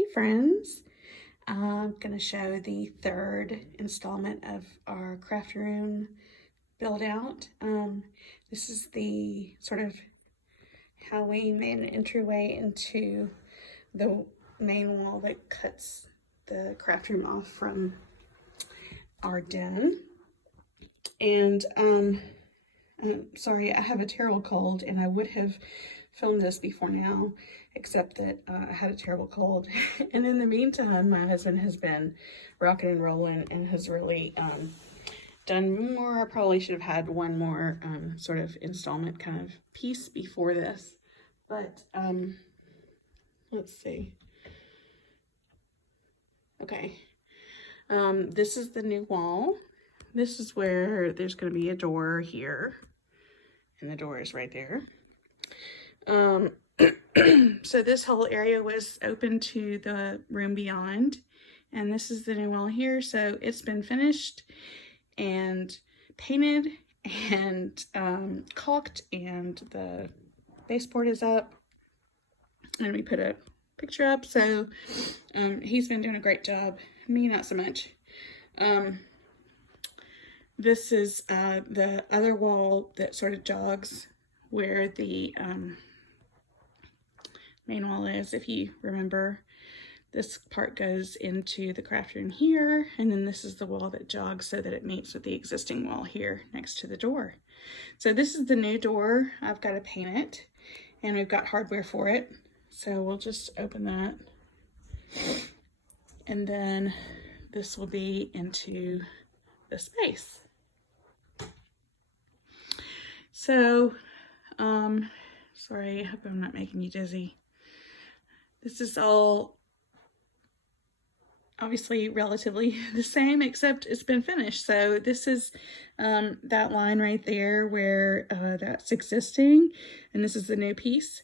Hey friends, I'm going to show the third installment of our craft room build out. This is the sort of how we made an entryway into the main wall that cuts the craft room off from our den. And sorry, I have a terrible cold, and I would have filmed this before now, except that I had a terrible cold. And in the meantime, my husband has been rocking and rolling and has really done more. I probably should have had one more sort of installment kind of piece before this, but let's see. Okay, this is the new wall. This is where there's going to be a door here, and the door is right there. So this whole area was open to the room beyond, and this is the new wall here. So it's been finished and painted and caulked, and the baseboard is up, and we put a picture up. So he's been doing a great job. Me, not so much. This is the other wall that sort of jogs where the main wall is. If you remember, this part goes into the craft room here, and then this is the wall that jogs so that it meets with the existing wall here next to the door. So this is the new door. I've got to paint it, and we've got hardware for it. So we'll just open that, and then this will be into the space. So, sorry, I hope I'm not making you dizzy. This is all obviously relatively the same, except it's been finished. So this is that line right there where that's existing, and this is the new piece.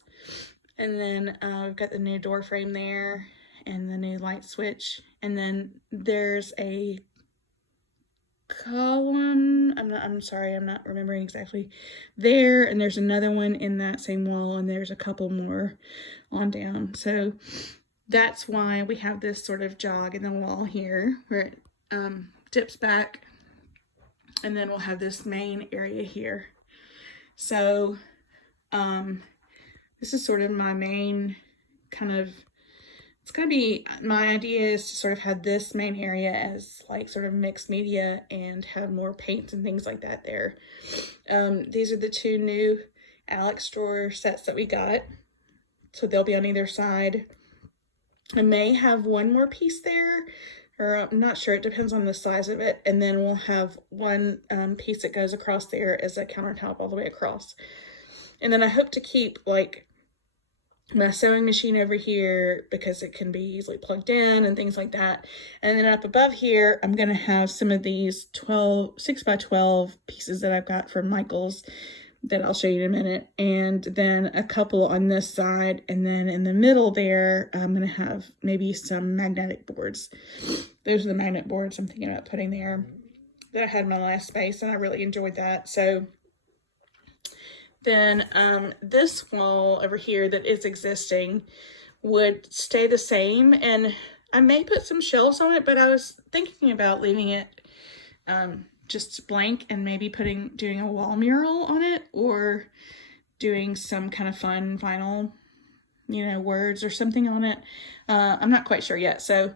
And then we've got the new door frame there and the new light switch. And then there's a column, I'm sorry, I'm not remembering exactly there, and there's another one in that same wall, and there's a couple more on down. So that's why we have this sort of jog in the wall here where it dips back, and then we'll have this main area here. So this is sort of my main kind of, it's going to be, my idea is to sort of have this main area as like sort of mixed media and have more paints and things like that there. These are the two new Alex drawer sets that we got. So they'll be on either side. I may have one more piece there, or I'm not sure. It depends on the size of it. And then we'll have one piece that goes across there as a countertop all the way across. And then I hope to keep like my sewing machine over here because it can be easily plugged in and things like that. And then up above here, I'm going to have some of these 6x12 pieces that I've got from Michael's that I'll show you in a minute. And then a couple on this side. And then in the middle there, I'm going to have maybe some magnetic boards. Those are the magnet boards I'm thinking about putting there that I had in my last space, and I really enjoyed that. So then this wall over here that is existing would stay the same, and I may put some shelves on it, but I was thinking about leaving it just blank and maybe doing a wall mural on it, or doing some kind of fun vinyl, words or something on it. I'm not quite sure yet. So,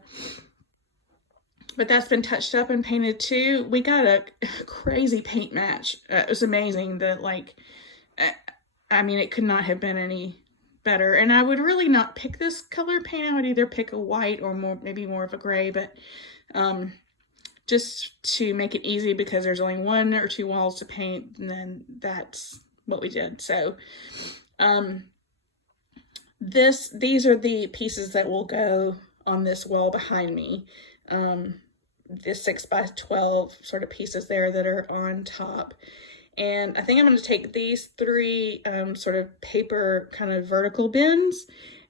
but that's been touched up and painted too. We got a crazy paint match. It was amazing that, like, I mean, it could not have been any better. And I would really not pick this color paint. I would either pick a white or maybe more of a gray, but just to make it easy because there's only one or two walls to paint, and then that's what we did. So these are the pieces that will go on this wall behind me. The 6x12 sort of pieces there that are on top. And I think I'm going to take these three sort of paper kind of vertical bins,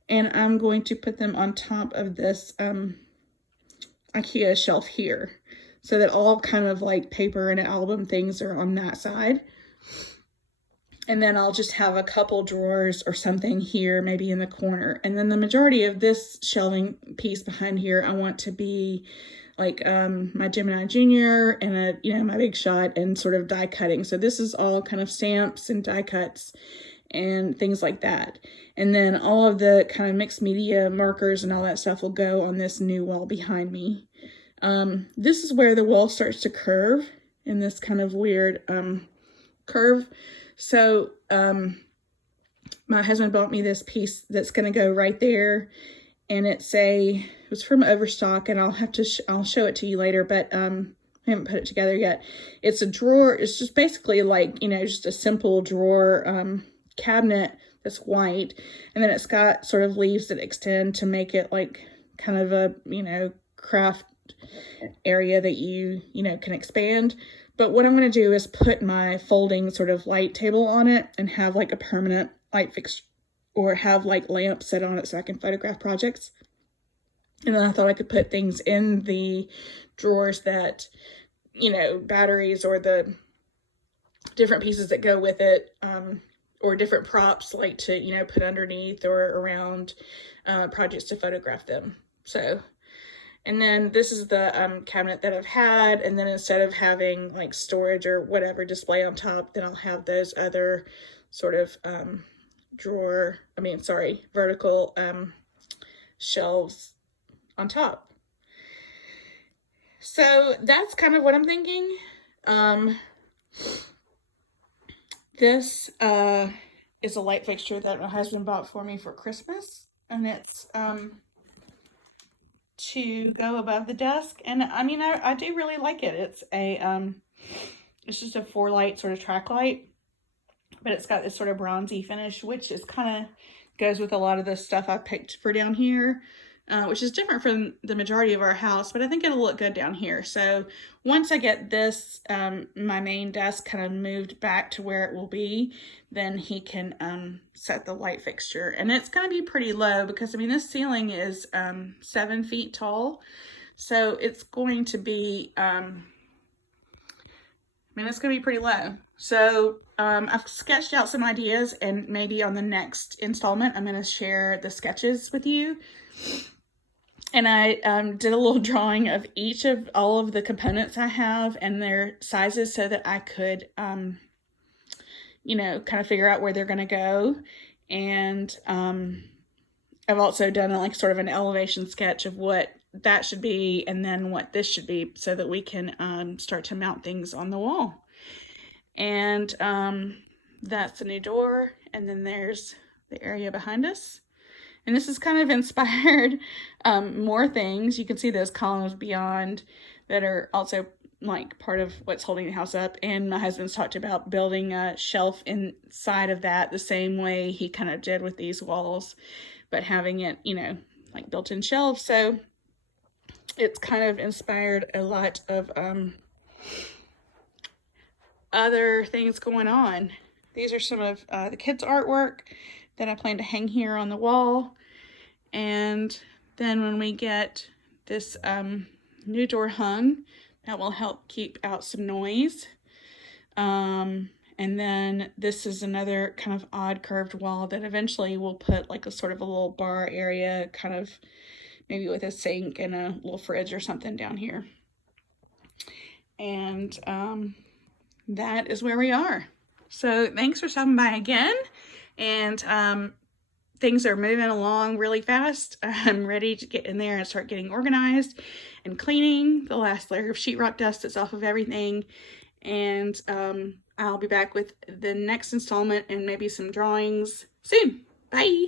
and I'm going to put them on top of this IKEA shelf here, so that all kind of like paper and album things are on that side. And then I'll just have a couple drawers or something here, maybe in the corner. And then the majority of this shelving piece behind here, I want to be like my Gemini Junior and my Big Shot and sort of die cutting. So this is all kind of stamps and die cuts and things like that. And then all of the kind of mixed media markers and all that stuff will go on this new wall behind me. This is where the wall starts to curve in this kind of weird curve. So my husband bought me this piece that's going to go right there, and it was from Overstock, and I'll show it to you later, but I haven't put it together yet. It's a drawer. It's just basically like, just a simple drawer cabinet that's white, and then it's got sort of leaves that extend to make it like kind of a craft area that you can expand. But what I'm going to do is put my folding sort of light table on it and have like a permanent light fixture, or have like lamps set on it so I can photograph projects. And then I thought I could put things in the drawers that, batteries or the different pieces that go with it, or different props like to, put underneath or around projects to photograph them. So, and then this is the cabinet that I've had, and then instead of having like storage or whatever display on top, then I'll have those other sort of vertical shelves on top. So that's kind of what I'm thinking. This is a light fixture that my husband bought for me for Christmas, and it's to go above the desk, and I do really like it. It's it's just a 4-light sort of track light, but it's got this sort of bronzy finish, which is kind of goes with a lot of the stuff I picked for down here, which is different from the majority of our house, but I think it'll look good down here. So once I get this, my main desk kind of moved back to where it will be, then he can set the light fixture. And it's going to be pretty low because, this ceiling is 7 feet tall. So it's going to be, it's going to be pretty low. So I've sketched out some ideas, and maybe on the next installment, I'm going to share the sketches with you. And I did a little drawing of all of the components I have and their sizes so that I could, kind of figure out where they're going to go. And I've also done like sort of an elevation sketch of what that should be and then what this should be so that we can start to mount things on the wall. And that's the new door. And then there's the area behind us. And this is kind of inspired more things. You can see those columns beyond that are also like part of what's holding the house up. And my husband's talked about building a shelf inside of that the same way he kind of did with these walls, but having it, like built-in shelves. So it's kind of inspired a lot of other things going on. These are some of the kids' artwork that I plan to hang here on the wall. And then when we get this new door hung, that will help keep out some noise. And then this is another kind of odd curved wall that eventually we'll put like a sort of a little bar area, kind of maybe with a sink and a little fridge or something down here. And that is where we are. So thanks for stopping by again. And things are moving along really fast. I'm ready to get in there and start getting organized and cleaning the last layer of sheetrock dust that's off of everything. And I'll be back with the next installment and maybe some drawings soon. Bye.